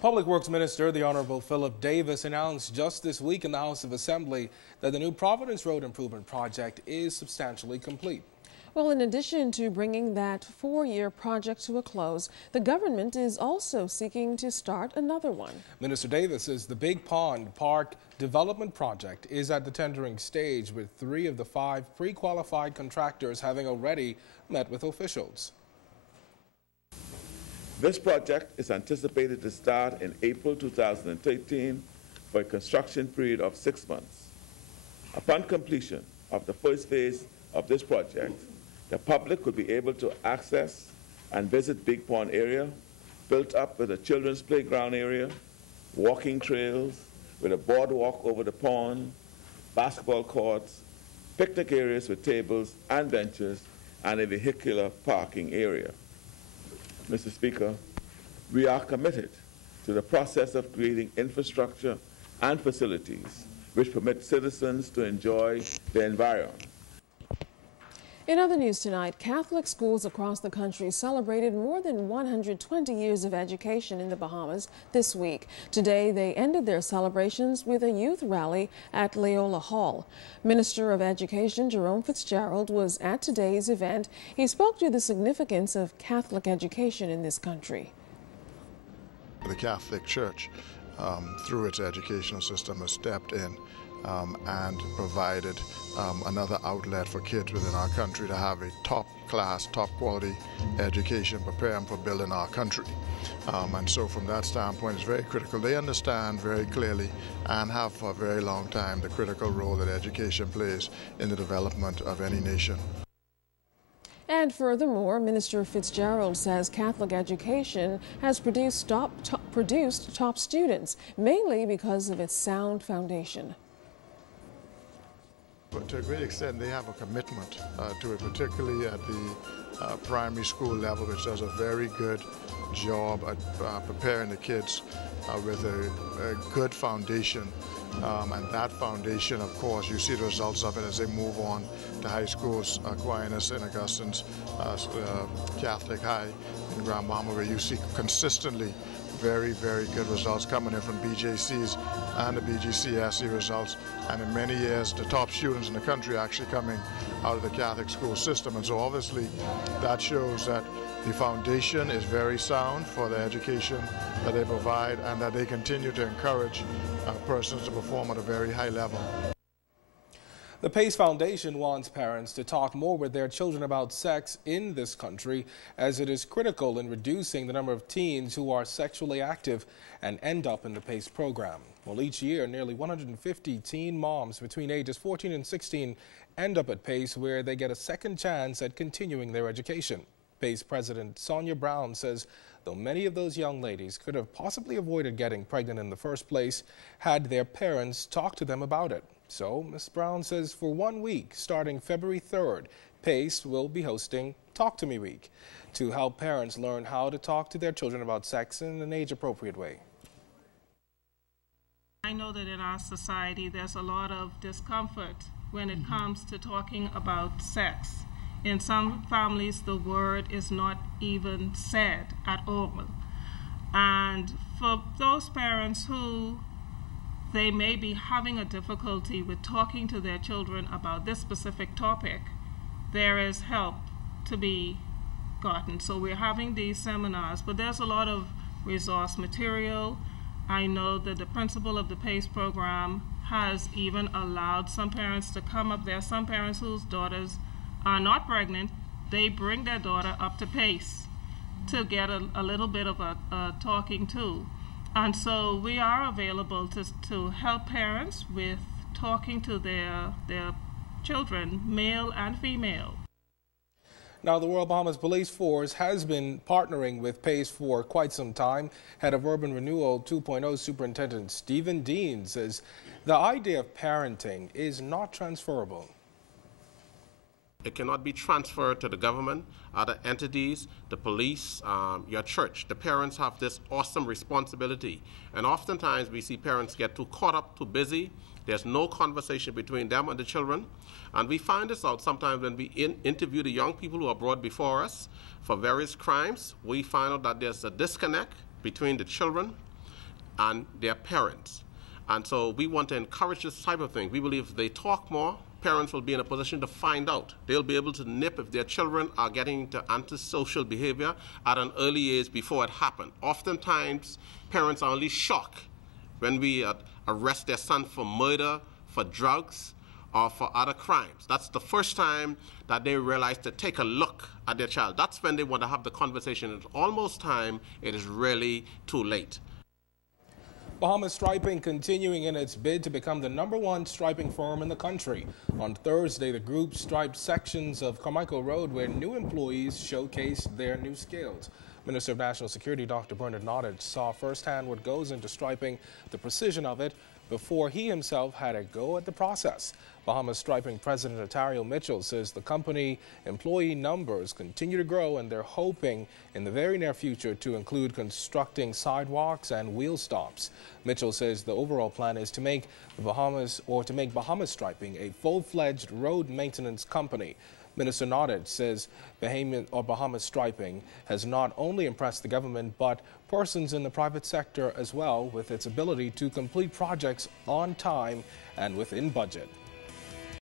Public Works Minister, the Honorable Philip Davis, announced just this week in the House of Assembly that the new Providence Road Improvement Project is substantially complete. Well, in addition to bringing that four-year project to a close, the government is also seeking to start another one. Minister Davis says the Big Pond Park Development Project is at the tendering stage, with 3 of the 5 pre-qualified contractors having already met with officials. This project is anticipated to start in April 2013 for a construction period of 6 months. Upon completion of the first phase of this project, the public could be able to access and visit Big Pond area, built up with a children's playground area, walking trails, with a boardwalk over the pond, basketball courts, picnic areas with tables and benches, and a vehicular parking area. Mr. Speaker, we are committed to the process of creating infrastructure and facilities which permit citizens to enjoy the environment. In other news tonight, Catholic schools across the country celebrated more than 120 years of education in the Bahamas this week. Today, they ended their celebrations with a youth rally at Loyola Hall. Minister of Education Jerome Fitzgerald was at today's event. He spoke to the significance of Catholic education in this country. The Catholic Church, through its educational system, has stepped in and provided another outlet for kids within our country to have a top-class, top-quality education, prepare them for building our country. And so from that standpoint, it's very critical. They understand very clearly and have for a very long time the critical role that education plays in the development of any nation. And furthermore, Minister Fitzgerald says Catholic education has produced top students, mainly because of its sound foundation. But to a great extent, they have a commitment to it, particularly at the primary school level, which does a very good job at preparing the kids with a good foundation. And that foundation, of course, you see the results of it as they move on to high schools. Aquinas, St. Augustine's, Catholic High in Grand Bahama, where you see consistently very, very good results coming in from BJCs and the BGCSE results. And in many years, the top students in the country are actually coming out of the Catholic school system. And so obviously that shows that the foundation is very sound for the education that they provide and that they continue to encourage persons to perform at a very high level. The PACE Foundation wants parents to talk more with their children about sex in this country, as it is critical in reducing the number of teens who are sexually active and end up in the PACE program. Well, each year, nearly 150 teen moms between ages 14 and 16 end up at PACE, where they get a second chance at continuing their education. PACE President Sonia Brown says though many of those young ladies could have possibly avoided getting pregnant in the first place had their parents talked to them about it. So, Ms. Brown says for 1 week, starting February 3rd, PACE will be hosting Talk to Me Week to help parents learn how to talk to their children about sex in an age-appropriate way. I know that in our society there's a lot of discomfort when it comes to talking about sex. In some families, the word is not even said at all. And for those parents who they may be having a difficulty with talking to their children about this specific topic, there is help to be gotten. So we're having these seminars, but there's a lot of resource material. I know that the principal of the PACE program has even allowed some parents to come up. There are some parents whose daughters are not pregnant. They bring their daughter up to PACE to get a little bit of a talking to. And so we are available to help parents with talking to their children, male and female. Now, the Royal Bahamas Police Force has been partnering with PACE for quite some time. Head of Urban Renewal 2.0 Superintendent Stephen Dean says the idea of parenting is not transferable. It cannot be transferred to the government, other entities, the police, your church. The parents have this awesome responsibility. And oftentimes we see parents get too caught up, too busy. There's no conversation between them and the children. And we find this out sometimes when we interview the young people who are brought before us for various crimes. We find out that there's a disconnect between the children and their parents. And so we want to encourage this type of thing. We believe if they talk more, parents will be in a position to find out. They'll be able to nip if their children are getting into antisocial behavior at an early age before it happened. Oftentimes, parents are only shocked when we arrest their son for murder, for drugs, or for other crimes. That's the first time that they realize to take a look at their child. That's when they want to have the conversation. It's almost time. It is really too late. Bahamas Striping continuing in its bid to become the #1 striping firm in the country. On Thursday, the group striped sections of Carmichael Road where new employees showcased their new skills. Minister of National Security Dr. Bernard Nottage saw firsthand what goes into striping, the precision of it, before he himself had a go at the process. Bahamas Striping President Otario Mitchell says the company employee numbers continue to grow and they're hoping in the very near future to include constructing sidewalks and wheel stops. Mitchell says the overall plan is to make Bahamas Striping a full-fledged road maintenance company. Minister Nottage says Bahamas Striping has not only impressed the government but persons in the private sector as well with its ability to complete projects on time and within budget.